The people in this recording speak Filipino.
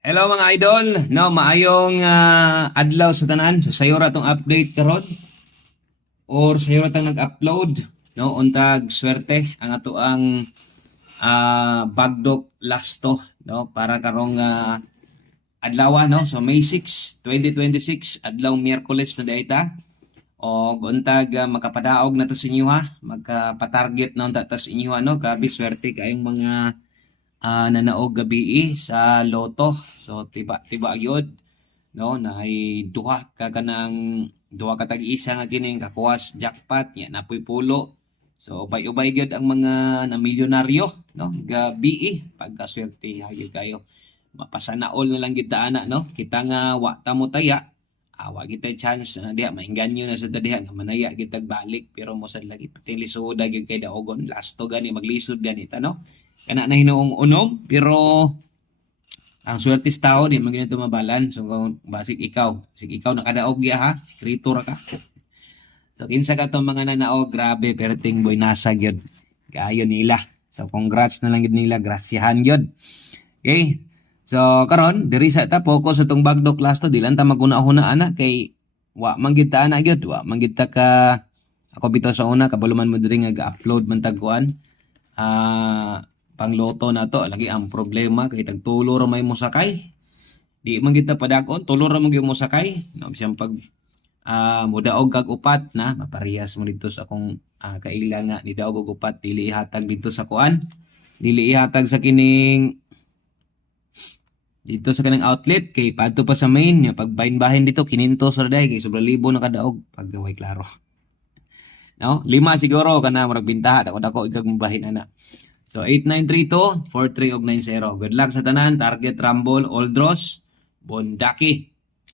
Hello mga idol, no, maayong adlaw sa tanan. So sayo ra tong update karon or sayo ra tang nag-upload, no, untag swerte ang ato ang bagdok lasto, no, para karong adlaw, no. So May 6, 2026, adlaw Miyerkules na dayta. O untag makapadaog na to sa inyo ha, magpatarget na unta ta sa inyo no. Grabe swerte kayong mga nanaog gabi sa loto. So tiba gyud, no, na ay duha ka tag-isa nga kining kakuwas jackpot ya napoy pulo. So ubay-ubay gyud ang mga na milyonaryo, no, gabi pagkaswerte gyud kayo. Mapasanaol na lang kita ana, no, kita nga wa ta mo taya, wa kita chance na diha mainganyo na sa diha nga manaya kita balik, pero mo sad lagi piting lisod gyud kay daogon lasto gani maglisod ganita, no. Kana na hinuong unom, pero ang swertis tao di man ganito mabalan. So kung basig ikaw nakadaog ya ha, sikreto ra ka. So kinsa ka tong mga nanaog, grabe perting boy nasa gyud. Kaayo nila. So congrats na lang gyud nila, grasyahan gyud. Okay? So karon diri sa ta focus sa tong bagdok last to, di lang ta maguna-una ana kay wa man gyud ta ana gyud, wa man gyud ta ka ako bitaw sa una kabuluman mo diri nga ga-upload man tagkuan. Pangloto na to, lagi ang problema kay tagtulo ra may mosakay. Di man kita padakon, tulo ra man gyud mosakay. No, siyang pag mudaog kag upat na maparehas mo dito sa akong kaila nga ni daog og upat, dili ihatag dito sa kuan. Dili ihatag sa kining dito sa kanang outlet kay padto pa sa main nya pag bahin dito 500 ra day kay sobra libo na kadaog pag way klaro. No, 5 siguro kana murag bintaha dako ikag mabahin ana. So 8932-4390. Good luck sa tanan. Target Rumble, Old Draws, Bondaki.